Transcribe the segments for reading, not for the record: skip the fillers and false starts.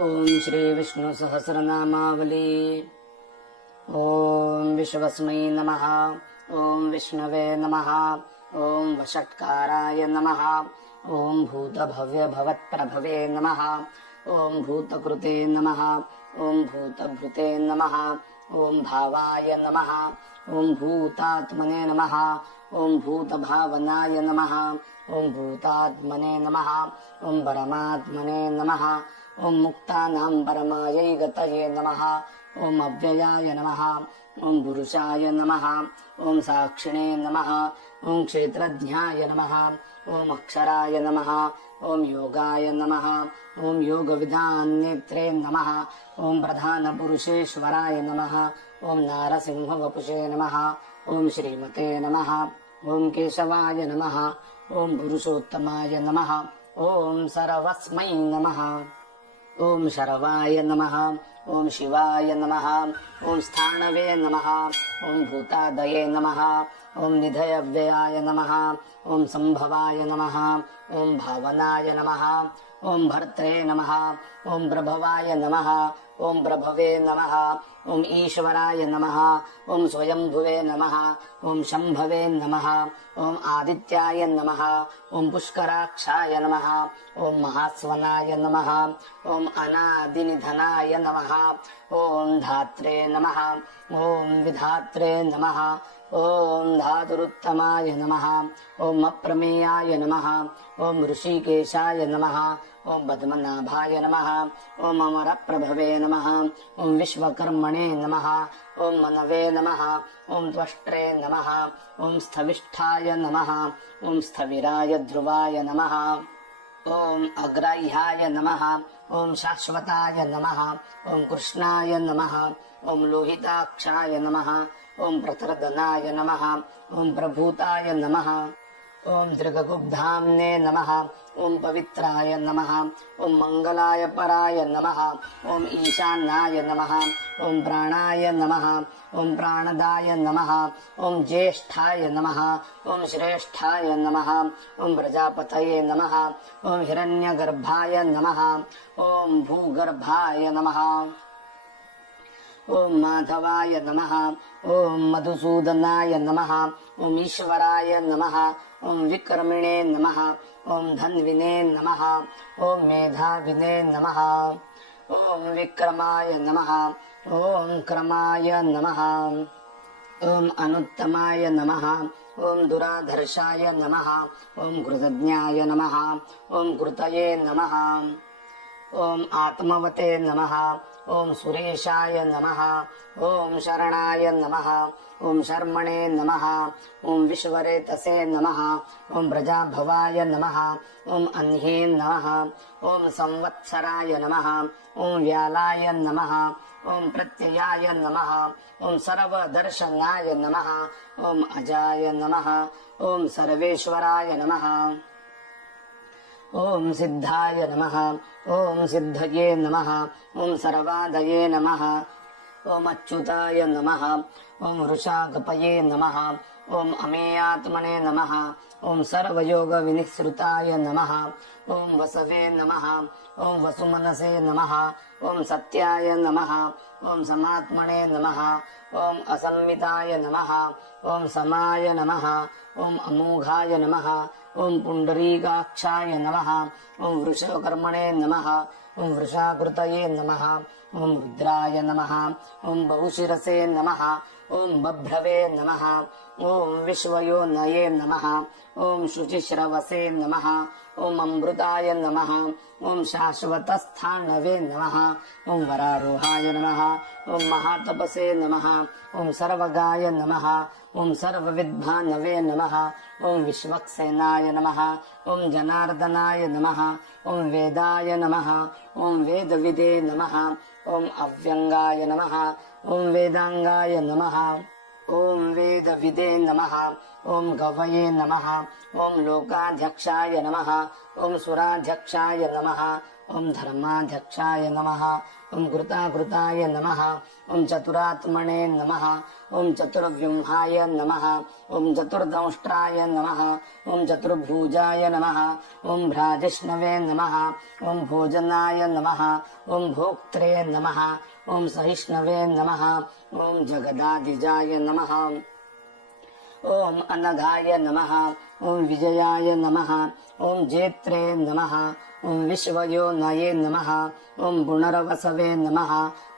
ओम श्री विष्णु सहस्रनामावली। ओम विश्वस्मै नमः। ओम विष्णवे नमः। ओम वषट्काराय नमः। ओम भूतभव्य भवत्प्रभवे नमः। ओम भूतकृते नमः। ओम भूतभृते नमः। ओम भावाय नमः। ओम भूतात्मने नमः। ओम भूतभावनाय नमः। ओम भूतात्मने नमः। ओम परमात्मने नमः। ओम मुक्तानां परमायै गतये नमः। ओम अव्ययाय नमः। ओम पुरुषाय नमः। ओम साक्षिणे नमः। ओम क्षेत्रज्ञाय नमः। ओम अक्षराय नमः। ओम योगाय नमः। ओम योगविधान्नेत्रे नमः। ओम प्रधानपुरुषेश्वराय नमः। ओम नारसिंहवपुषे नमः। ओम श्रीमते नमः। ओम केशवाय नमः। ओम पुरुषोत्तमाय नमः। ओम सर्वस्मै नमः। ओम शरवाय नमः। ओम शिवाय नमः। ओम स्थाणवे नमः। ओम भूतादये नमः। ओम निधयव्ययाय नमः। ओम संभवाय नमः। ओम भावनाय नमः। ओम भर्त्रे नमः। ओम प्रभवाय नमः। ओम प्रभवे नमः। ओम ईश्वराय नमः। ओम स्वयंभुवे नमः। ओम शंभवे नमः। ओम आदित्याय नमः। ओम पुष्कराक्षाय नमः। ओम महास्वनाय नमः। ओम अनादिनिधनाय नमः। ओम धात्रे नमः। ओम विधात्रे नमः। ओम धातुरुत्तमाय नमः। ओम अप्रमेयाय नमः। ओम ऋषिकेशाय नमः। ओम पद्मनाभाय नमः। ओम अमरप्रभवे नमः। ओम विश्वकर्मणे नमः। ओम मनवे नमः। ओम त्वष्ट्रे नमः। ओम स्थविष्ठाय नमः। ओम स्थविराय ध्रुवाय नमः। ओम अग्राह्याय नमः। ओम शाश्वताय नमः। ओम कृष्णाय नमः। ओम लोहिताक्षाय नमः। ओम प्रतरदनाय नमः। ओम प्रभूताय नमः। ओम दृगगुब्धाम्ने नमः। ओम पवित्राय नमः। ओम मंगलाय पराय नमः। ओम ईशानाय नमः। ओम प्राणाय नमः। ओम प्राणदाय नमः। ओम ज्येष्ठाय नमः। ओम श्रेष्ठाय नमः। ओम प्रजापतये नमः। ओम हिरण्यगर्भाय नमः। ओम भूगर्भाय नमः। ओम माधवाय नमः। ओम मधुसूदनाय नमः। ओम ईश्वराय नमः। ओम विक्रमिणे नमः। ओम धन्विने नमः। ओम मेधाविने नमः। ओम विक्रमाय नमः। ओम क्रमाय नमः। ओम अनुत्तमाय नमः। ओम दुराधर्षाय नमः। ओम कृतज्ञाय नमः। ओम कृतये नमः। ओम आत्मवते नमः। ओम सुरेशाय नमः। ओम शरणाय नमः। ओम शर्मणे नमः। ओम विश्वरेतसे नमः। ओम प्रजाभवाय नमः। ओम अन्हे नमः। ओम संवत्सराय नमः। ओम व्यालाय नमः। ओम प्रत्ययाय नमः। ओम सर्वदर्शनाय नमः। ओम अजाय नमः। ओम सर्वेश्वराय नमः। ओम सिद्धाय नमः। ओम सिद्धये नमः। ओम सर्वादये नमः। ओम अच्युताय नमः। ओम वृषाकपये नमः। ओम अमेयात्मने नमः। ओम सर्वयोगविनिःसृताय नमः। ओम वसवे नमः। ओम वसुमनसे नमः। ओम सत्याय नमः। ओम समात्मने नमः। ओम असंमिताय नमः। ओम समाय नमः। ओम अमोघाय नमः। ओम पुंडरीकाक्षाय नमः। ओम वृषकर्मणे नमः। ओम वृषाकृतये नमः। ओम रुद्राय नमः। ओम बहुशिरसे नमः। ओम बभ्रवे नमः। ओम विश्वयोनये नमः। ओम शुचिश्रवसे नमः। ओम अमृताय नमः। ओम शाश्वतस्थानवे नमः। ओम वरारोहाय नमः। ओम महातपसे नमः। ओम सर्वगाय नमः। ओम सर्वविद्भानवे नमः। ओम विश्वक्सेनाय नमः। ओम जनार्दनाय नमः। ओम वेदाय नमः। ओम वेदविदे नमः। ओम अव्यंगाय नमः। ओम वेदांगाय नमः। ओम वेदविदे नमः। ओम गवये नमः। ओम लोकाध्यक्षाय नमः। ओम सुराध्यक्षाय नमः। ॐ धर्माध्यक्षाय नमः ॐ कृताकृताय नमः ॐ चतुरात्मने नमः ॐ चतुर्व्यूहाय नमः ॐ चतुर्दंष्ट्राय नमः ॐ चतुर्भुजाय नमः ॐ भ्राजिष्णवे नमः ॐ भोजनाय नमः ॐ भोक्त्रे नमः ॐ सहिष्णवे नमः ॐ जगदादिजाय नमः ॐ अनघाय नमः ॐ विजयाय नमः ॐ जेत्रे नमः ॐ विश्वयोनये नमः ॐ पुनर्वसवे नमः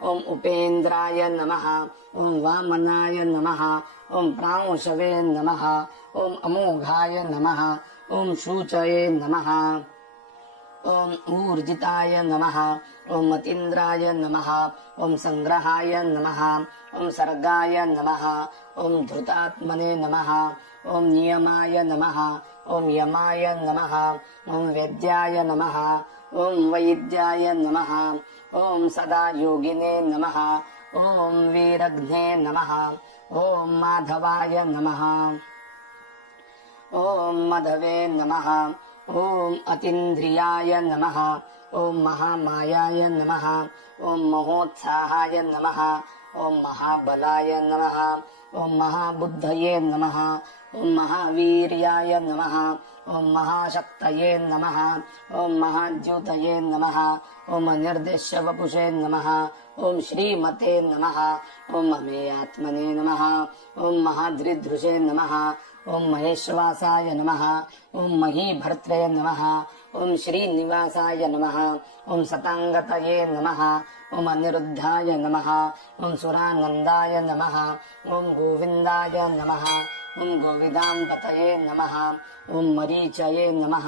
ॐ उपेन्द्राय नमः ॐ वामनाय नमः ॐ प्रांशवे नमः ॐ अमोघाय नमः ॐ शूचये नमः ॐ ऊर्जिताय नमः ॐ मतीन्द्राय नमः ॐ सङ्ग्रहाय नमः ॐ सर्गाय नमः ॐ धृतात्मने नमः ॐ नियमाय नमः ॐ यमाय नमः ॐ वेद्याय नमः ॐ वैद्याय नमः ॐ सदा योगिने नमः ॐ वीरघ्ने नमः ॐ माधवाय नमः ॐ मधवे नमः ॐ अतीन्द्रियाय नमः ॐ महामायाय नमः ॐ महोत्साहाय नमः ॐ महाबलाय नमः ॐ महाबुद्धये नमः ॐ महावीर्याय नमः ॐ महाशक्तये नमः ॐ महाद्युतये नमः ॐ अनिर्देश्यवपुषे नमः ॐ श्रीमते नमः ॐ अमेयात्मने नमः ॐ महाद्रिदृशे नमः ॐ महेश्वासाय नमः ॐ महीभर्त्रे नमः ॐ श्रीनिवासाय नमः ॐ सताङ्गतये नमः ॐ अनिरुद्धाय नमः ॐ सुरानन्दाय नमः ॐ गोविन्दाय नमः ॐ गोविदाम्पतये नमः ॐ मरीचये नमः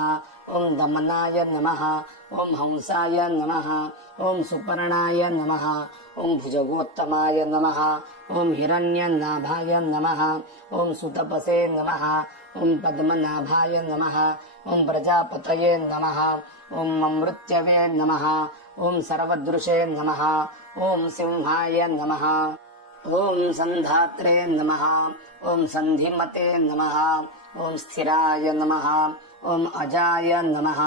ॐ दमनाय नमः ॐ हंसाय नमः ॐ सुपर्णाय नमः ॐ भुजगोत्तमाय नमः ॐ हिरण्यनाभाय नमः ॐ सुतपसे नमः ॐ पद्मनाभाय नमः ॐ प्रजापतये नमः ॐ अमृत्यवे नमः ॐ सर्वदृशे नमः ॐ सिंहाय नमः ॐ सन्धात्रे नमः ॐ सन्धिमते नमः ॐ स्थिराय नमः ॐ अजाय नमः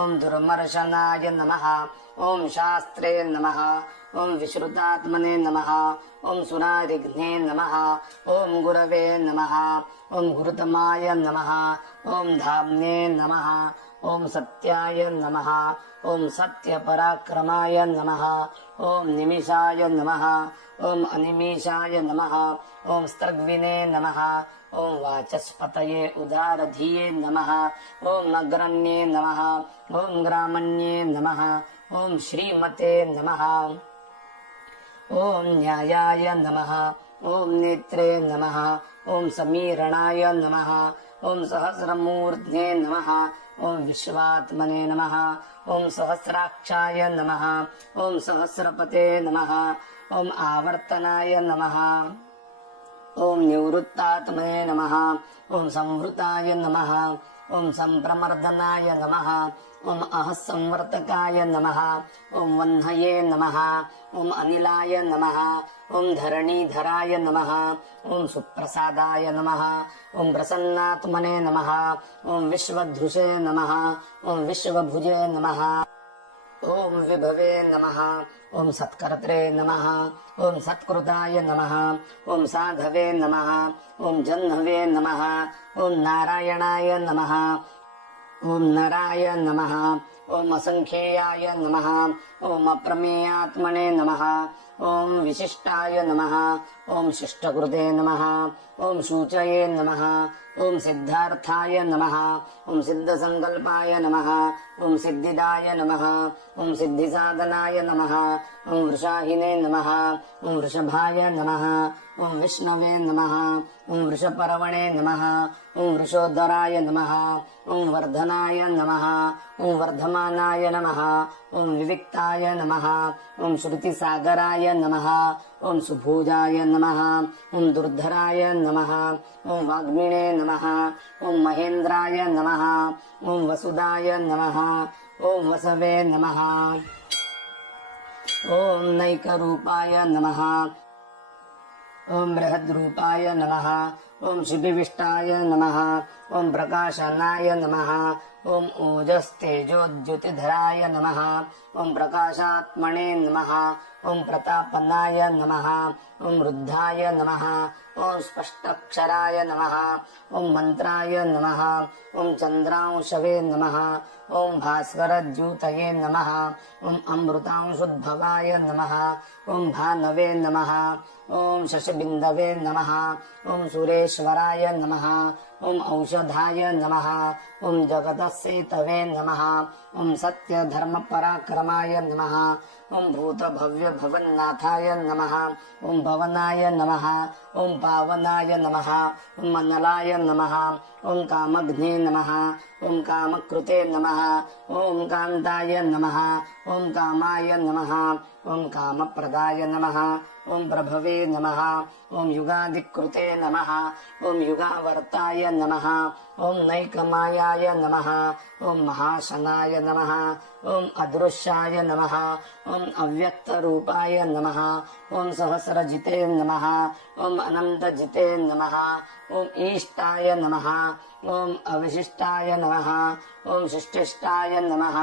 ॐ दुर्मर्शनाय नमः ॐ शास्त्रे नमः ॐ विश्रुतात्मने नमः ॐ सुरारिघ्ने नमः ॐ गुरवे नमः ॐ गुरुतमाय नमः ॐ धाम्ने नमः ॐ सत्याय नमः ॐ सत्यपराक्रमाय नमः ॐ निमिषाय नमः ॐ अनिमिषाय नमः ॐ स्त्रग्विने नमः ॐ वाचस्पतये उदारधिये नमः ॐ अग्रण्ये नमः ॐ ग्रामण्ये नमः ॐ श्रीमते नमः ॐ न्यायाय नमः ॐ नेत्रे नमः ॐ समीरणाय नमः ॐ सहस्रमूर्ध्ने नमः ॐ विश्वात्मने नमः ॐ सहस्राक्षाय नमः ॐ सहस्रपते नमः ॐ आवर्तनाय नमः ॐ निवृत्तात्मने नमः ॐ संवृताय नमः ॐ सम्प्रमर्दनाय नमः ॐ अहस्संवर्तकाय नमः ॐ वह्नये नमः ॐ अनिलाय नमः ॐ धरणीधराय नमः ॐ सुप्रसादाय नमः ॐ प्रसन्नात्मने नमः ॐ विश्वधृषे नमः ॐ विश्वभुजे नमः ॐ विभवे नमः ॐ सत्कर्त्रे नमः ॐ सत्कृताय नमः ॐ साधवे नमः ॐ जह्नवे नमः ॐ नारायणाय नमः ॐ नराय नमः ॐ असङ्ख्येयाय नमः ॐ अप्रमेयात्मने नमः ॐ विशिष्टाय नमः ॐ शिष्टकृते नमः ॐ शूचये नमः ॐ सिद्धार्थाय नमः ॐ सिद्धसङ्कल्पाय नमः ॐ सिद्धिदाय नमः ॐ सिद्धिसाधनाय नमः ॐ वृषाहिने नमः ॐ वृषभाय नमः ॐ विष्णवे नमः ॐ वृषपर्वणे नमः ॐ वृषोद्धराय नमः ॐ वर्धनाय नमः ॐ वर्धमानाय नमः ॐ विविक्ताय नमः ॐ श्रुतिसागराय नमः ॐ सुभुजाय नमः ॐ दुर्धराय नमः ॐ वाग्मिणे नमः ॐ महेन्द्राय नमः ॐ वसुदाय नमः ॐ वसवे नमः ॐ नैकरूपाय नमः ॐ बृहद्रूपाय नमः ॐ शिबिविष्टाय नमः ॐ प्रकाशनाय नमः ॐ ओजस्तेजोद्युतिधराय नमः ॐ प्रकाशात्मने नमः ॐ प्रतापनाय नमः ॐ रुद्धाय नमः ॐ स्पष्टक्षराय नमः ॐ मन्त्राय नमः ॐ चन्द्रांशवे नमः ॐ भास्करद्यूतये नमः ॐ अमृतांशुद्भवाय नमः ॐ भानवे नमः ॐ शशिबिन्दवे नमः ॐ सुरेश्वराय नमः ॐ औषधाय नमः ॐ जगतसेतवे नमः ॐ सत्यधर्मपराक्रमाय नमः ॐ भूतभव्यभवन्नाथाय नमः ॐ भवनाय नमः ॐ पावनाय नमः ॐ मनलाय नमः ॐ कामग्ने नमः ॐ कामकृते नमः ॐ कान्ताय नमः ॐ कामाय नमः ॐ कामप्रदाय नमः ॐ प्रभवे नमः ॐ युगादिकृते नमः ॐ युगावर्ताय नमः ॐ नैकमायाय नमः ॐ महाशनाय नमः ॐ अदृश्याय नमः ॐ अव्यक्तरूपाय नमः ॐ सहस्रजिते नमः ॐ अनन्तजिते नमः ॐ ईष्टाय नमः ॐ अविशिष्टाय नमः ॐ शिष्टिष्टाय नमः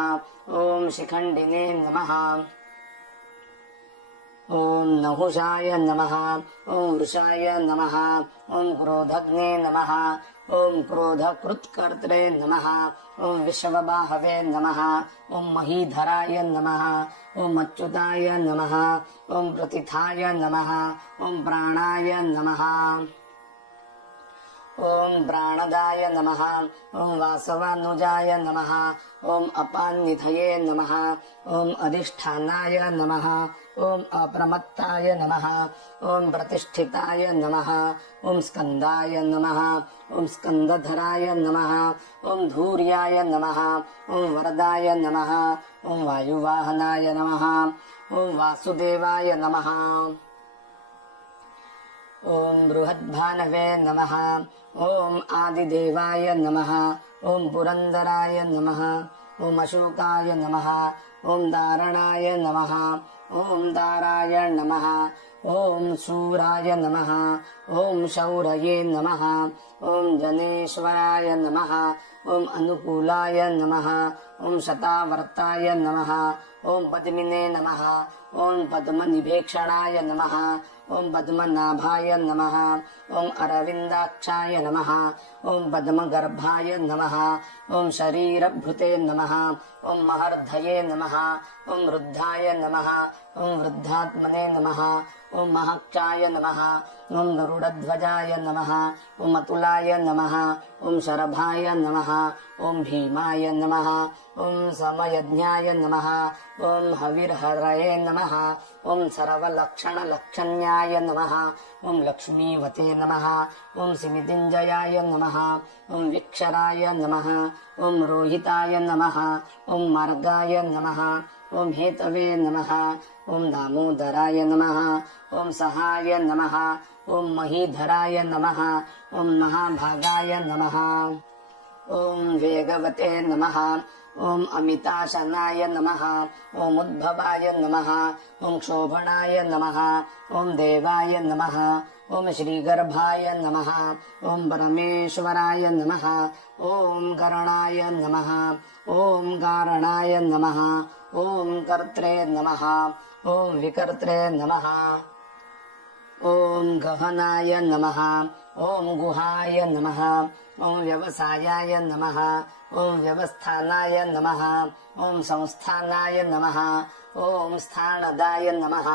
ॐ शिखण्डिने नमः ॐ नहुषाय नमः ॐ वृषाय नमः ॐ क्रोधग्ने नमः ॐ क्रोधकृत्कर्त्रे नमः ॐ विश्वबाहवे नमः ॐ महीधराय नमः ॐ अच्युताय नमः ॐ प्रतिथाय नमः ॐ प्राणाय नमः ॐ प्राणदाय नमः ॐ वासवानुजाय नमः ॐ अपान्निधये नमः ॐ अधिष्ठानाय नमः ॐ अप्रमत्ताय नमः ॐ प्रतिष्ठिताय नमः ॐ स्कन्दाय नमः ॐ स्कन्दधराय नमः ॐ धूर्याय नमः ॐ वरदाय नमः ॐ वायुवाहनाय नमः ॐ वासुदेवाय नमः ॐ बृहद्भानवे नमः ॐ आदिदेवाय नमः ॐ पुरन्दराय नमः ॐ अशोकाय नमः ॐ दारणाय नमः ॐ दाराय नमः ॐ शूराय नमः ॐ शौरये नमः ॐ जनेश्वराय नमः ॐ अनुकूलाय नमः ॐ शतावर्ताय नमः ॐ पद्मिने नमः ॐ पद्मनिभेक्षणाय नमः ॐ पद्मनाभाय नमः ॐ अरविन्दाक्षाय नमः ॐ पद्मगर्भाय नमः ॐ शरीरभृते नमः ॐ महर्धये नमः ॐ वृद्धाय नमः ॐ वृद्धात्मने नमः ॐ महक्षाय नमः ॐ गरुडध्वजाय नमः ॐ अतुलाय नमः ॐ शरभाय नमः ॐ भीमाय नमः ॐ समयज्ञाय नमः ॐ हविर्हरये नमः ॐ सर्वलक्षणलक्षण्याय नमः ॐ लक्ष्मीवते नमः ॐ सिमितिञ्जयाय नमः ॐ विक्षराय नमः ॐ रोहिताय नमः ॐ मार्गाय नमः ॐ हेतवे नमः ॐ दामोदराय नमः ॐ सहाय नमः ॐ महीधराय नमः ॐ महाभागाय नमः ॐ वेगवते नमः ॐ अमिताशनाय नमः ॐ उद्भवाय नमः ॐ क्षोभणाय नमः ॐ देवाय नमः ॐ श्रीगर्भाय नमः ॐ परमेश्वराय नमः ॐ करणाय नमः ॐ कारणाय नमः ॐ कर्त्रे नमः ॐ विकर्त्रे नमः ॐ गहनाय नमः ॐ गुहाय नमः ॐ व्यवसायाय नमः ॐ व्यवस्थानाय नमः ॐ संस्थानाय नमः ॐ स्थानदाय नमः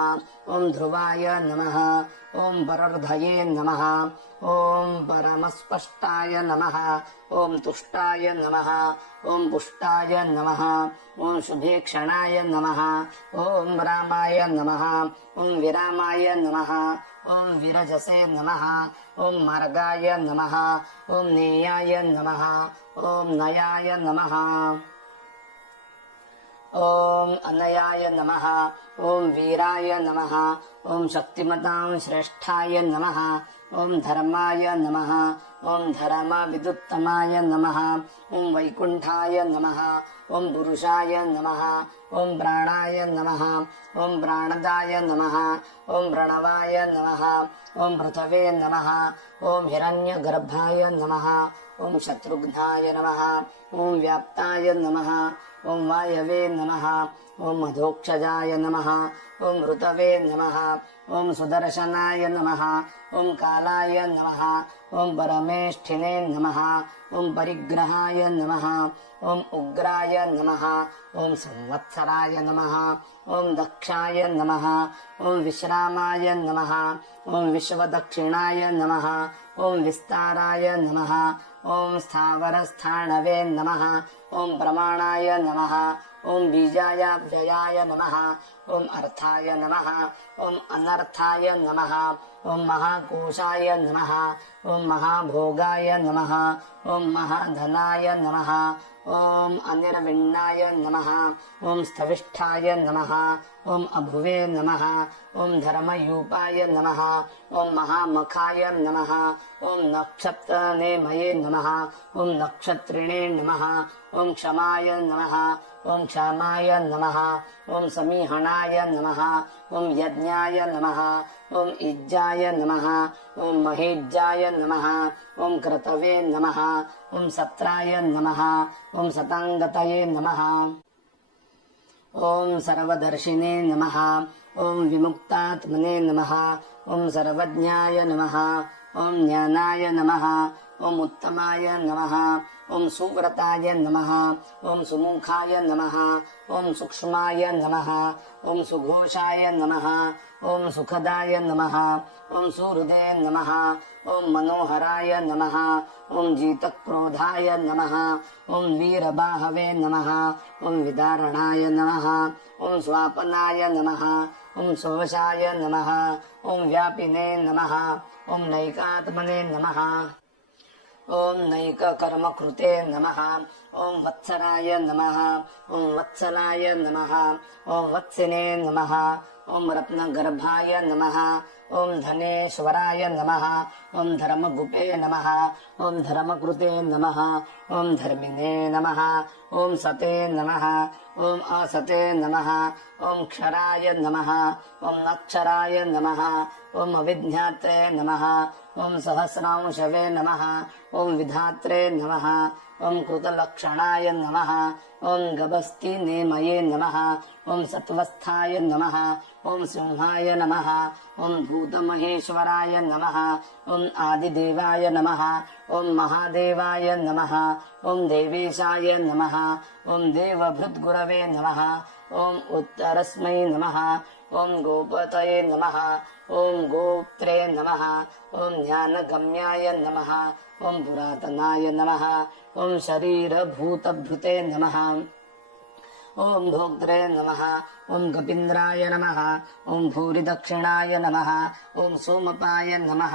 ॐ ध्रुवाय नमः ॐ परर्धये नमः ॐ परमस्पष्टाय नमः ॐ तुष्टाय नमः ॐ पुष्टाय नमः ॐ शुभेक्षणाय नमः ॐ रामाय नमः ॐ विरामाय नमः ॐ विरजसे नमः ॐ मार्गाय नमः ॐ नेयाय नमः ॐ नयाय नमः ॐ अनयाय नमः ॐ वीराय नमः ॐ शक्तिमतां श्रेष्ठाय नमः ॐ धर्माय नमः ॐ धर्मविदुत्तमाय नमः ॐ वैकुण्ठाय नमः ॐ पुरुषाय नमः ॐ प्राणाय नमः ॐ प्राणदाय नमः ॐ प्रणवाय नमः ॐ पृथवे नमः ॐ हिरण्यगर्भाय नमः ॐ शत्रुघ्नाय नमः ॐ व्याप्ताय नमः ॐ वायवे नमः ॐ मधोक्षजाय नमः ॐ ऋतवे नमः ॐ सुदर्शनाय नमः ॐ कालाय नमः ॐ परमेष्ठिने नमः ॐ परिग्रहाय नमः ॐ उग्राय नमः ॐ संवत्सराय नमः ॐ दक्षाय नमः ॐ विश्रामाय नमः ॐ विश्वदक्षिणाय नमः ॐ विस्ताराय नमः ॐ स्थावरस्थाणवे नमः ॐ प्रमाणाय नमः ॐ बीजायाव्ययाय नमः ॐ अर्थाय नमः ॐ अनर्थाय नमः ॐ महाकोशाय नमः ॐ महाभोगाय नमः ॐ महाधनाय नमः ॐ अनिर्विण्णाय नमः ॐ स्थविष्ठाय नमः ॐ अभुवे नमः ॐ धर्मयूपाय नमः ॐ महामखाय नमः ॐ नक्षत्रनेमये नमः ॐ नक्षत्रिणे नमः ॐ क्षमाय नमः ॐ क्षमाय नमः ॐ समीहणाय नमः ॐ यज्ञाय नमः ॐ इज्जाय नमः ॐ महेज्जाय नमः ॐ क्रतवे नमः ॐ सत्राय नमः ॐ सताङ्गतये नमः ॐ सर्वदर्शिने नमः ॐ विमुक्तात्मने नमः ॐ सर्वज्ञाय नमः ॐ ज्ञानाय नमः ॐ उत्तमाय नमः ॐ सुव्रताय नमः ॐ सुमुखाय नमः ॐ सूक्ष्माय नमः ॐ सुघोषाय नमः ॐ सुखदाय नमः ॐ सुहृदे नमः ॐ मनोहराय नमः ॐ जितक्रोधाय नमः ॐ वीरबाहवे नमः ॐ विदारणाय नमः ॐ स्वापनाय नमः ॐ सोवशाय नमः ॐ व्यापिने नमः ॐ नैकात्मने नमः ॐ नैककर्मकृते नमः ॐ वत्सराय नमः ॐ वत्सलाय नमः ॐ वत्सिने नमः ॐ रत्नगर्भाय नमः ॐ धनेश्वराय नमः ॐ धर्मगुपे नमः ॐ धर्मकृते नमः ॐ धर्मिणे नमः ॐ सते नमः ॐ असते नमः ॐ क्षराय नमः ॐ अक्षराय नमः ॐ अविज्ञात्रे नमः ॐ सहस्रांशवे नमः ॐ विधात्रे नमः ॐ कृतलक्षणाय नमः ॐ गभस्तिनेमये नमः ॐ सत्वस्थाय नमः ॐ सिंहाय नमः ॐ भूतमहेश्वराय नमः ॐ आदिदेवाय नमः ॐ महादेवाय नमः ॐ देवेशाय नमः ॐ देवभृद्गुरवे नमः ॐ उत्तरस्मै नमः ॐ गोपतये नमः ॐ गोप्त्रे नमः ॐ ज्ञानगम्याय नमः ॐ पुरातनाय नमः ॐ शरीरभूतभृते नमः ॐ भोक्त्रे नमः ॐ कपीन्द्राय नमः ॐ भूरिदक्षिणाय नमः ॐ सोमपाय नमः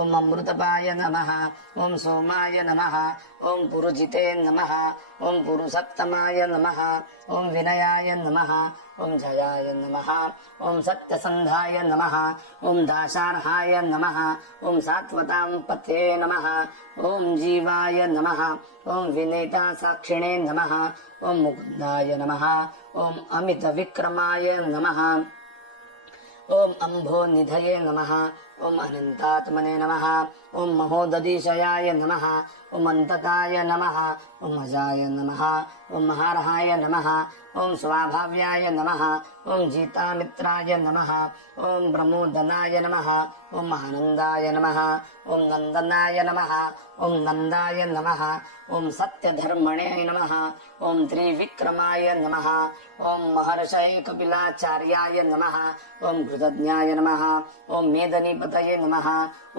ॐ अमृतपाय नमः ॐ सोमाय नमः ॐ पुरुजिते नमः ॐ पुरुषोत्तमाय नमः ॐ विनयाय नमः ॐ जयाय नमः ॐ सत्यसन्धाय नमः ॐ दाशार्हाय नमः ॐ सात्वतां पथे नमः ॐ जीवाय नमः ॐ विनेतासाक्षिणे नमः ॐ मुकुन्दाय नमः ॐ अमितविक्रमाय नमः ॐ अम्भोनिधये नमः ॐ अनन्तात्मने नमः ॐ महोदधीशयाय नमः ॐ अन्तकाय नमः ॐ अजाय नमः ॐ महार्हाय नमः ॐ स्वाभाव्याय नमः ॐ जीतामित्राय नमः ॐ प्रमोदनाय नमः ॐ आनन्दाय नमः ॐ नन्दनाय नमः ॐ नन्दाय नमः ॐ सत्यधर्मणे नमः ॐ त्रिविक्रमाय नमः ॐ महर्षये कपिलाचार्याय नमः ॐ कृतज्ञाय नमः ॐ मेदनीपतये नमः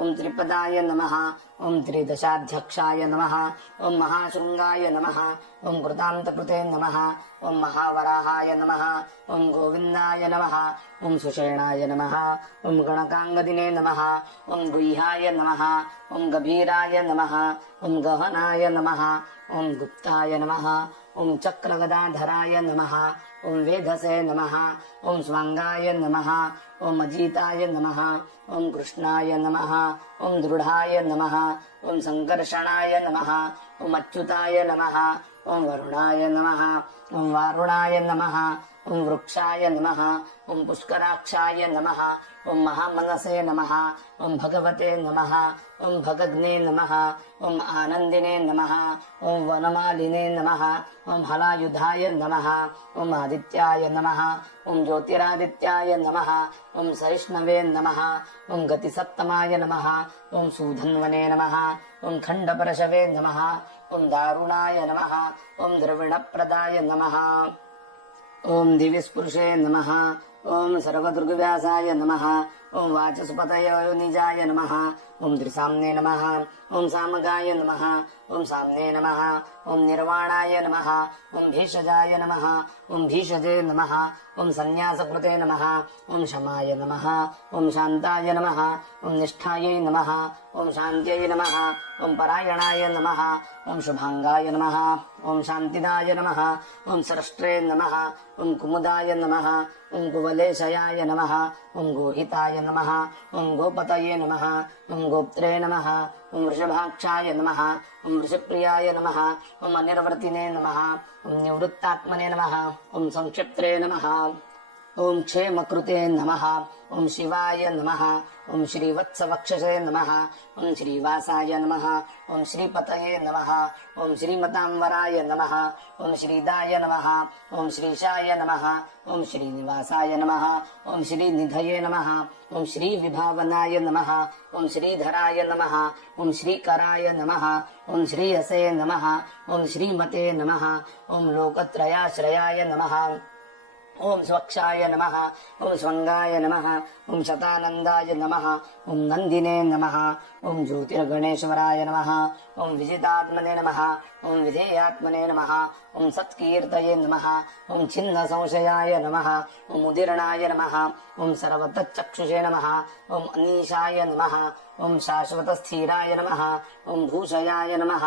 ॐ त्रिपदाय नमः ॐ त्रिदशाध्यक्षाय नमः ॐ महाशृङ्गाय नमः ॐ कृतान्तकृते नमः ॐ महावराहाय नमः ॐ गोविन्दाय नमः ॐ सुषेणाय नमः ॐ गणकाङ्गदिने नमः ॐ गुह्याय नमः ॐ गभीराय नमः ॐ गहनाय नमः ॐ गुप्ताय नमः ॐ चक्रगदाधराय नमः ॐ वेधसे नमः ॐ स्वाङ्गाय नमः ॐ अजिताय नमः ॐ कृष्णाय नमः ॐ दृढाय नमः ॐ सङ्कर्षणाय नमः ॐ अच्युताय नमः ॐ वरुणाय नमः ॐ वारुणाय नमः ॐ वृक्षाय नमः ॐ पुष्कराक्षाय नमः ॐ महामनसे नमः ॐ भगवते नमः ॐ भगग्ने नमः ॐ आनन्दिने नमः ॐ वनमालिने नमः ॐ हलायुधाय नमः ॐ आदित्याय नमः ॐ ज्योतिरादित्याय नमः ॐ सहिष्णवे नमः ॐ गतिसप्तमाय नमः ॐ सूधन्वने नमः ॐ खण्डपरशवे नमः ॐ दारुणाय नमः ॐ द्रविणप्रदाय नमः ॐ दिविस्पुरुषे नमः ॐ सर्वदुर्गव्यासाय नमः ॐ वाचस्पतये निजाय नमः ॐ त्रिसाम्ने नमः ॐ सामगाय नमः ॐ साम्ने नमः ॐ निर्वाणाय नमः ॐ भीषजाय नमः ॐ भीषजे नमः ॐ सन्न्यासकृते नमः ॐ शमाय नमः ॐ शान्ताय नमः ॐ निष्ठायै नमः ॐ शान्त्यै नमः ॐ परायणाय नमः ॐ शुभाङ्गाय नमः ॐ शान्तिदाय नमः ॐ स्रष्ट्रे नमः ॐ कुमुदाय नमः ॐ कुवलेशयाय नमः ॐ गोहिताय नमः ॐ गोपतये नमः ॐ गोप्त्रे नमः ॐ वृषभाक्षाय नमः ॐ वृषप्रियाय नमः ॐ अनिर्वर्तिने नमः ॐ निवृत्तात्मने नमः ॐ संक्षिप्त्रे नमः ॐ क्षेमकृते नमः ॐ शिवाय नमः ॐ श्रीवत्सवक्षसे नमः ॐ श्रीवासाय नमः ॐ श्रीपतये नमः ॐ श्रीमतांवराय नमः ॐ श्रीदाय नमः ॐ श्रीशाय नमः ॐ श्रीनिवासाय नमः ॐ श्रीनिधये नमः ॐ श्रीविभावनाय नमः ॐ श्रीधराय नमः ॐ श्रीकराय नमः ॐ श्रीयसे नमः ॐ श्रीमते नमः ॐ लोकत्रयाश्रयाय नमः ॐ स्वक्षाय नमः ॐ स्वङ्गाय नमः ॐ शतानन्दाय नमः ॐ नन्दिने नमः ॐ ज्योतिर्गणेश्वराय नमः ॐ विजितात्मने नमः ॐ विधेयात्मने नमः ॐ सत्कीर्तये नमः ॐ छिन्नसंशयाय नमः ॐ उदीर्णाय नमः ॐ सर्वतच्चक्षुषे नमः ॐ अनीशाय नमः ॐ शाश्वतस्थिराय नमः ॐ भूषयाय नमः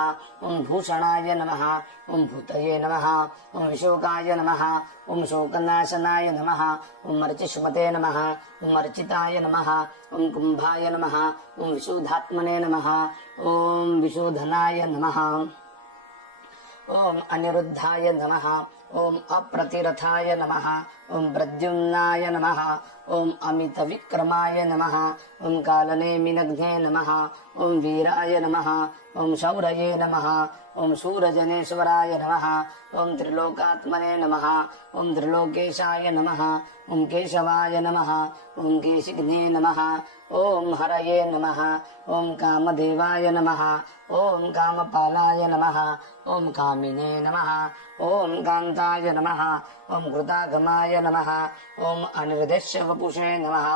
ॐ भूषणाय नमः ॐ भूतये नमः ॐ विशोकाय नमः ॐ शोकनाशनाय नमः ॐ अर्चिष्मते नमः ॐ अर्चिताय नमः ॐ कुम्भाय नमः ॐ विशुद्धात्मने नमः ॐ विशोधनाय नमः ॐ अनिरुद्धाय नमः ॐ अप्रतिरथाय नमः ॐ प्रद्युम्नाय नमः ॐ अमितविक्रमाय नमः ॐ कालनेमिनघ्ने नमः ॐ वीराय नमः ॐ शौरये नमः ॐ शूरजनेश्वराय नमः ॐ त्रिलोकात्मने नमः ॐ त्रिलोकेशाय नमः ॐ केशवाय नमः ॐ केशिघ्ने नमः ॐ हरये नमः ॐ कामदेवाय नमः ॐ कामपालाय नमः ॐ कामिने नमः ॐ कान्ताय नमः ॐ कृतागमाय नमः ॐ अनिर्देश्य वपुषे नमः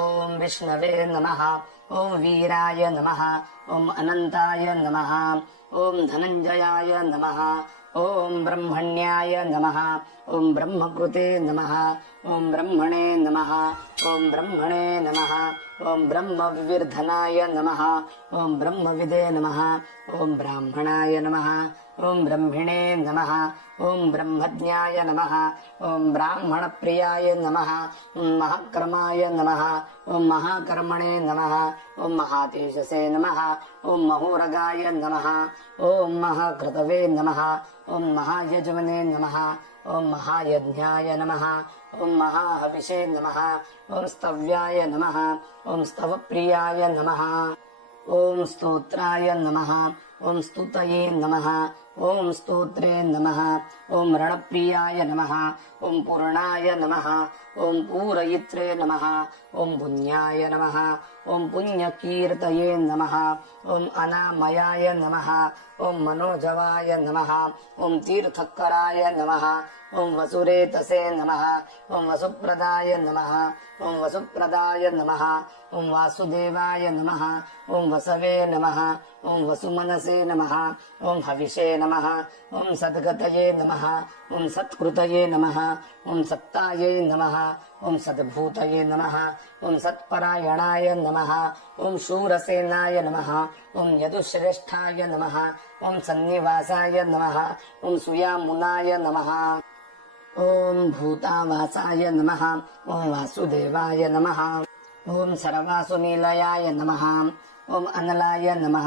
ॐ विष्णवे नमः ॐ वीराय नमः ॐ अनन्ताय नमः ॐ धनञ्जयाय नमः ॐ ब्रह्मण्याय नमः ॐ ब्रह्मकृते नमः ॐ ब्रह्मणे नमः ॐ ब्रह्मणे नमः ॐ ब्रह्मविवर्धनाय नमः ॐ ब्रह्मविदे नमः ॐ ब्राह्मणाय नमः ॐ ब्रह्मिणे नमः ॐ ब्रह्मज्ञाय नमः ॐ ब्राह्मणप्रियाय नमः ॐ महाक्रमाय नमः ॐ महाकर्मणे नमः ॐ महातेजसे नमः ॐ महोरगाय नमः ॐ महाक्रतवे नमः ॐ महायजमने नमः ॐ महायज्ञाय नमः ॐ महाहविषे नमः ॐ स्तव्याय नमः ॐ स्तवप्रियाय नमः ॐ स्तोत्राय नमः ॐ स्तुतये नमः ॐ स्तोत्रे नमः ॐ रणप्रियाय नमः ॐ पूर्णाय नमः ॐ पूरयित्रे नमः ॐ पुण्याय नमः ॐ पुण्यकीर्तये नमः ॐ अनामयाय नमः ॐ मनोजवाय नमः ॐ तीर्थकराय नमः ॐ वसुरेतसे नमः ॐ वसुप्रदाय नमः ॐ वसुप्रदाय नमः ॐ वासुदेवाय नमः ॐ वसवे नमः ॐ वसुमनसे नमः ॐ हविषे नमः ॐ सद्गतये नमः ॐ सत्कृतये नमः ॐ सत्तायै नमः ॐ सद्भूतये नमः ॐ सत्परायणाय नमः ॐ शूरसेनाय नमः ॐ यदुश्रेष्ठाय नमः ॐ सन्निवासाय नमः ॐ सुयामुनाय नमः ॐ भूतावासाय नमः ॐ वासुदेवाय नमः ॐ सर्वासुनिलयाय नमः ॐ अनलाय नमः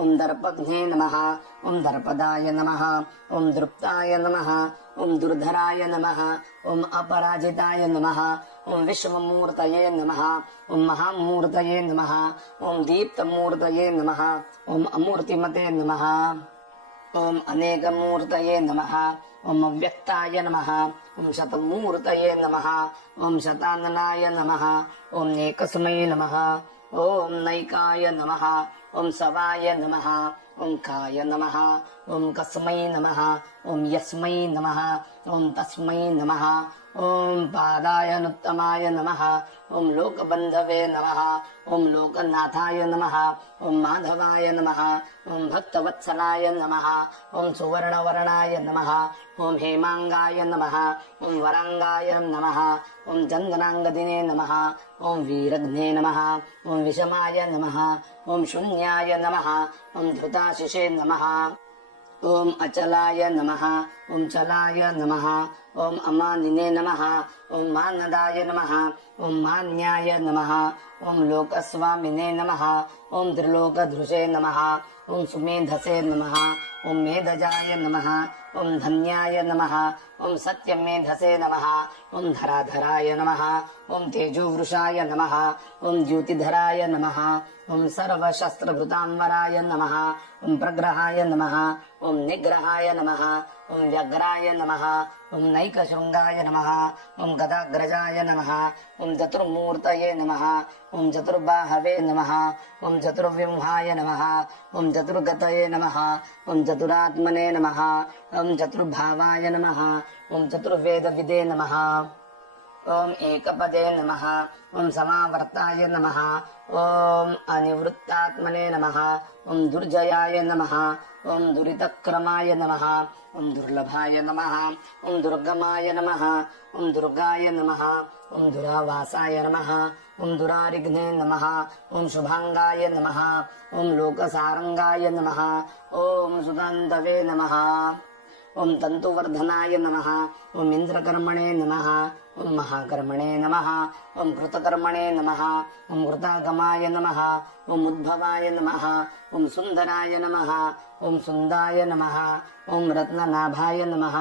ॐ दर्पघ्ने नमः ॐ दर्पदाय नमः ॐ दृप्ताय नमः ॐ दुर्धराय नमः ॐ अपराजिताय नमः ॐ विश्वमूर्तये नमः ॐ महामूर्तये नमः ॐ दीप्तमूर्तये नमः ॐ अमूर्तिमते नमः ॐ अनेकमूर्तये नमः ॐ अव्यक्ताय नमः ॐ शतमूर्तये नमः ॐ शताननाय नमः ॐ एकस्मै नमः ॐ नैकाय नमः ॐ सवाय नमः ॐ काय नमः ॐ कस्मै नमः ॐ यस्मै नमः ॐ तस्मै नमः ॐ पादायनुत्तमाय नमः ॐ लोकबन्धवे नमः ॐ लोकनाथाय नमः ॐ माधवाय नमः ॐ भक्तवत्सलाय नमः ॐ सुवर्णवर्णाय नमः ॐ हेमाङ्गाय नमः ॐ वराङ्गाय नमः ॐ चन्दनाङ्गदिने नमः ॐ वीरघ्ने नमः ॐ विषमाय नमः ॐ शून्याय नमः ॐ धृताशिषे नमः ॐ अचलाय नमः ॐ चलाय नमः ॐ अमानिने नमः ॐ मानदाय नमः ॐ मान्याय नमः ॐ लोकस्वामिने नमः ॐ त्रिलोकधृषे नमः ॐ सुमेधसे नमः ॐ मेधजाय नमः ॐ धन्याय नमः ॐ सत्यमेधसे नमः ॐ धराधराय नमः ॐ तेजोवृषाय नमः ॐ द्युतिधराय नमः ॐ सर्वशस्त्रभृताम्बराय नमः ॐ प्रग्रहाय नमः ॐ निग्रहाय नमः ॐ व्यग्राय नमः ॐ नैकशृङ्गाय नमः ॐ गदाग्रजाय नमः ॐ चतुर्मूर्तये नमः ॐ चतुर्बाहवे नमः ॐ चतुर्व्यूहाय नमः ॐ चतुर्गतये नमः ॐ चतुरात्मने नमः ॐ चतुर्भावाय नमः ॐ चतुर्वेदविदे नमः ॐ एकपदे नमः ॐ समावर्ताय नमः ॐ अनिवृत्तात्मने नमः ॐ दुर्जयाय नमः ॐ दुरितक्रमाय नमः ॐ दुर्लभाय नमः ॐ दुर्गमाय नमः ॐ दुर्गाय नमः ॐ दुरावासाय नमः ॐ दुरारिघ्ने नमः ॐ शुभाङ्गाय नमः ॐ लोकसारङ्गाय नमः ॐ सुदान्तवे नमः ॐ तन्तुवर्धनाय नमः ॐ इन्द्रकर्मणे नमः ॐ महाकर्मणे नमः ॐ कृतकर्मणे नमः ॐ कृतागमाय नमः ॐ उद्भवाय नमः ॐ सुन्दराय नमः ॐ सुन्दाय नमः ॐ रत्ननाभाय नमः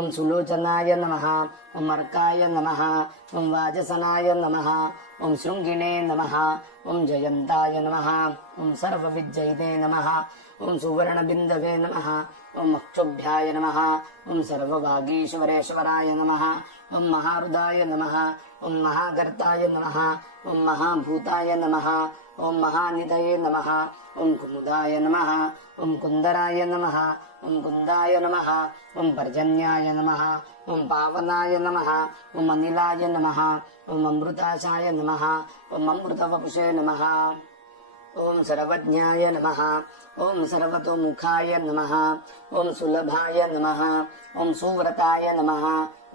ॐ सुलोचनाय नमः ॐ अर्काय नमः ॐ वाजसनाय नमः ॐ शृङ्गिणे नमः ॐ जयन्ताय नमः ॐ सर्वविजयिते नमः ॐ सुवर्णबिन्दवे नमः ॐ अक्षुभ्याय नमः ॐ सर्ववागीश्वरेश्वराय नमः ॐ महारुदाय नमः ॐ महागर्ताय नमः ॐ महाभूताय नमः ॐ महानिधये नमः ॐ कुमुदाय नमः ॐ कुन्दराय नमः ॐ कुन्दाय नमः ॐ पर्जन्याय नमः ॐ पावनाय नमः ॐ अनिलाय नमः ॐ अमृताशाय नमः ॐ अमृतवपुषे नमः ॐ सर्वज्ञाय नमः ॐ सर्वतोमुखाय नमः ॐ सुलभाय नमः ॐ सुव्रताय नमः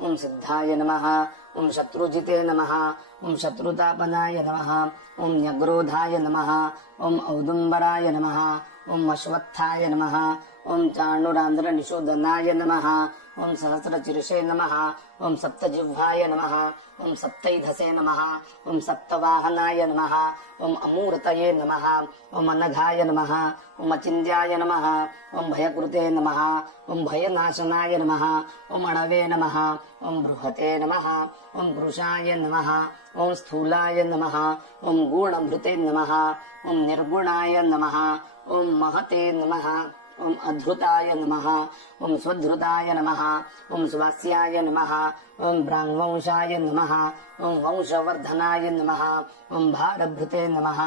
ॐ सिद्धाय नमः ॐ शत्रुजिते नमः ॐ शत्रुतापनाय नमः ॐ न्यग्रोधाय नमः ॐ औदुम्बराय नमः ॐ अश्वत्थाय नमः ॐ चाणुरान्द्रनिषूदनाय नमः ॐ सहस्रशीर्षे नमः ॐ सप्तजिह्वाय नमः ॐ सप्तैधसे नमः ॐ सप्तवाहनाय नमः ॐ अमूर्तये नमः ॐ अनघाय नमः ॐ अचिन्त्याय नमः ॐ भयकृते नमः ॐ भयनाशनाय नमः ॐ अणवे नमः ॐ बृहते नमः ॐ पुरुषाय नमः ॐ स्थूलाय नमः ॐ गुणभृते नमः ॐ निर्गुणाय नमः ॐ महते नमः ॐ अधृताय नमः ॐ स्वधृताय नमः ॐ स्वास्याय नमः ॐ ब्राह्मवंशाय नमः ॐ वंशवर्धनाय नमः ॐ भारभृते नमः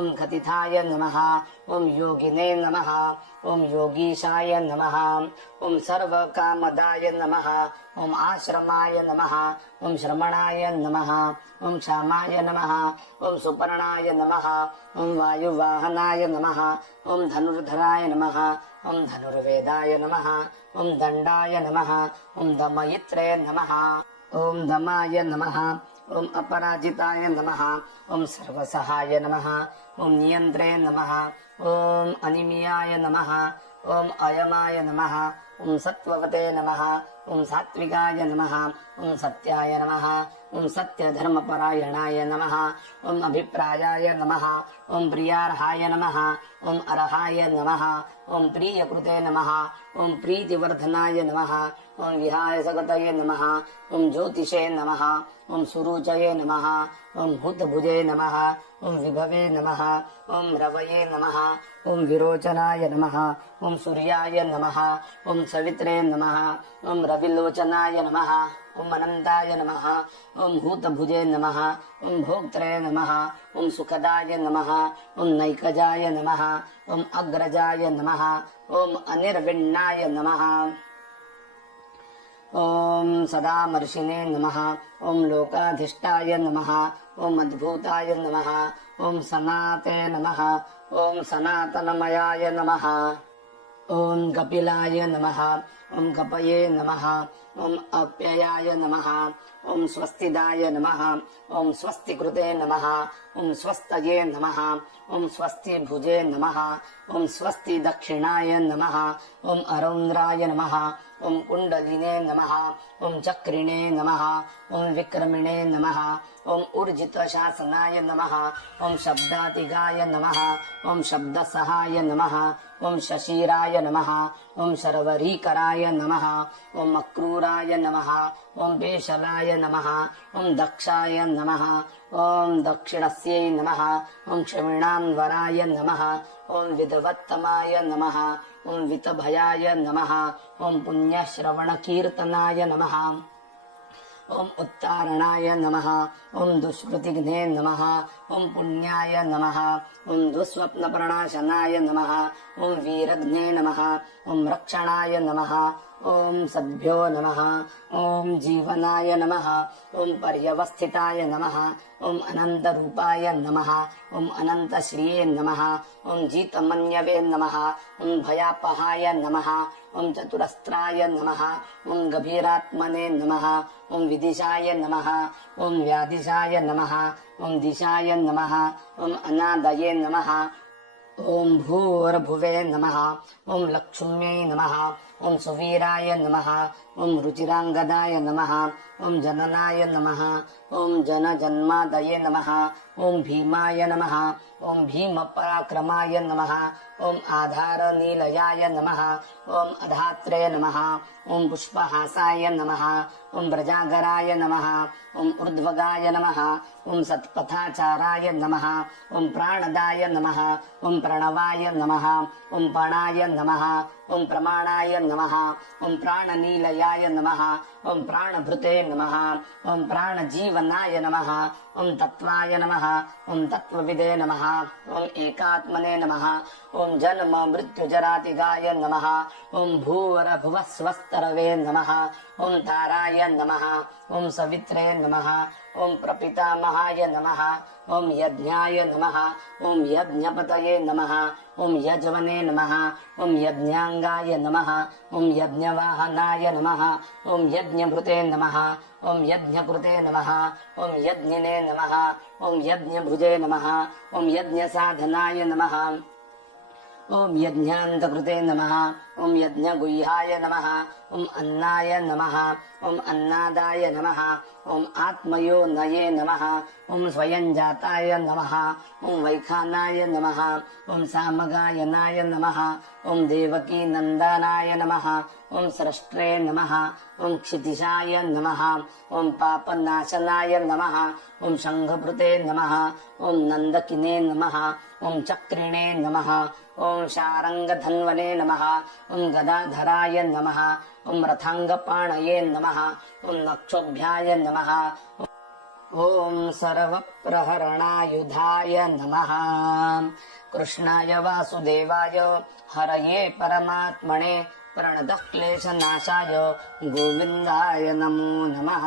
ॐ कथिताय नमः ॐ योगिने नमः ॐ योगीशाय नमः ॐ सर्वकामदाय नमः ॐ आश्रमाय नमः ॐ श्रमणाय नमः ॐ क्षामाय नमः ॐ सुपर्णाय नमः ॐ वायुवाहनाय नमः ॐ धनुर्धराय नमः ॐ धनुर्वेदाय नमः ॐ दण्डाय नमः ॐ दमयित्रे नमः ॐ दमाय नमः ॐ अपराजिताय नमः ॐ सर्वसहाय नमः ॐ नियन्त्रे नमः ॐ अनिमियाय नमः ॐ अयमाय नमः ॐ सत्त्ववते नमः ॐ सात्विकाय नमः ॐ सत्याय नमः ॐ सत्यधर्मपरायणाय नमः ॐ अभिप्रायाय नमः ॐ प्रियार्हाय नमः ॐ अर्हाय नमः ॐ प्रियकृते नमः ॐ प्रीतिवर्धनाय नमः ॐ विहायसगतये नमः ॐ ज्योतिषे नमः ॐ सुरुचये नमः ॐ हुतभुजे नमः ॐ विभवे नमः ॐ रवये नमः ॐ विरोचनाय नमः ॐ सूर्याय नमः ॐ सवित्रे नमः ॐ रविलोचनाय नमः ॐ अनन्ताय नमः ॐ भूतभुजे नमः ॐ भोक्त्रे नमः ॐ सुखदाय नमः ॐ नैकजाय नमः ॐ अग्रजाय नमः ॐ अनिर्विण्णाय नमः ॐ सदामर्शिने नमः ॐ लोकाधिष्ठाय नमः ॐ अद्भुताय नमः ॐ सनाते नमः ॐ सनातनमयाय नमः ॐ कपिलाय नमः ॐ कपये नमः ॐ अप्ययाय नमः ॐ स्वस्तिदाय नमः ॐ स्वस्तिकृते नमः ॐ स्वस्तये नमः ॐ स्वस्तिभुजे नमः ॐ स्वस्ति दक्षिणाय नमः ॐ अरौन्द्राय नमः ॐ कुण्डलिने नमः ॐ चक्रिणे नमः ॐ विक्रमिणे नमः ॐ ऊर्जितशासनाय नमः ॐ शब्दातिगाय नमः ॐ शब्दसहाय नमः ॐ शशीराय नमः ॐ शर्वरीकराय नमः ॐ अक्रूराय नमः ॐ पेशलाय नमः ॐ दक्षाय नमः ॐ दक्षिणस्यै नमः ॐ क्षमिणान्वराय नमः ॐ विधवत्तमाय नमः ॐ वितभयाय नमः ॐ पुण्यश्रवणकीर्तनाय नमः ॐ उत्तारणाय नमः ॐ दुष्कृतिघ्ने नमः ॐ पुण्याय नमः ॐ दुःस्वप्नप्रणाशनाय नमः ॐ वीरघ्ने नमः ॐ रक्षणाय नमः ॐ सद्भ्यो नमः ॐ जीवनाय नमः ॐ पर्यवस्थिताय नमः ॐ अनन्तरूपाय नमः ॐ अनन्तश्रिये नमः ॐ जितमन्यवे नमः ॐ भयापहाय नमः ॐ चतुरस्त्राय नमः ॐ गभीरात्मने नमः ॐ विदिशाय नमः ॐ व्याधिशाय नमः ॐ दिशाय नमः ॐ अनादये नमः ॐ भूर्भुवे नमः ॐ लक्ष्म्यै नमः ॐ सुवीराय नमः ॐ रुचिराङ्गदाय नमः ॐ जननाय नमः ॐ जनजन्मादये नमः ॐ भीमाय नमः ॐ भीमपराक्रमाय नमः ॐ आधारनीलयाय नमः ॐ अधात्रे नमः ॐ पुष्पहासाय नमः ॐ व्रजागराय नमः ॐ ऊर्ध्वगाय नमः ॐ सत्पथाचाराय नमः ॐ प्राणदाय नमः ॐ प्रणवाय नमः ॐ पणाय नमः ॐ प्रमाणाय नमः ॐ प्राणनीलयाय नमः ॐ प्राणभृते नमः ॐ प्राणजीवनाय नमः ॐ तत्त्वाय नमः ॐ तत्त्वविदे नमः ॐ एकात्मने नमः ॐ जन्म मृत्युजरातिगाय नमः ॐ भूवरभुवस्वस्तरवे नमः ॐ ताराय नमः ॐ सवित्रे नमः ॐ प्रपितामहाय नमः ॐ यज्ञाय नमः ॐ यज्ञपतये नमः ॐ यजवने नमः ॐ यज्ञाङ्गाय नमः ॐ यज्ञवाहनाय नमः ॐ यज्ञभृते नमः ॐ यज्ञकृते नमः ॐ यज्ञिने नमः ॐ यज्ञभुजे नमः ॐ यज्ञसाधनाय नमः ॐ यज्ञान्तकृते नमः ॐ यज्ञगुह्याय नमः ॐ अन्नाय नमः ॐ अन्नादाय नमः ॐ आत्मयोनये नमः ॐ स्वयंजाताय नमः ॐ वैखानाय नमः ॐ सामगायनाय नमः ॐ देवकीनन्दनाय नमः ॐ स्रष्ट्रे नमः ॐ क्षितिशाय नमः ॐ पापनाशनाय नमः ॐ शङ्खभृते नमः ॐ नन्दकिने नमः ॐ चक्रिणे नमः ॐ शारङ्गधन्वने नमः ॐ गदाधराय नमः ॐ रथाङ्गपाणये नमः ॐ नक्षोभ्याय नमः ॐ सर्वप्रहरणायुधाय नमः। कृष्णाय वासुदेवाय हरये परमात्मने प्रणतः क्लेशनाशाय गोविन्दाय नमो नमः।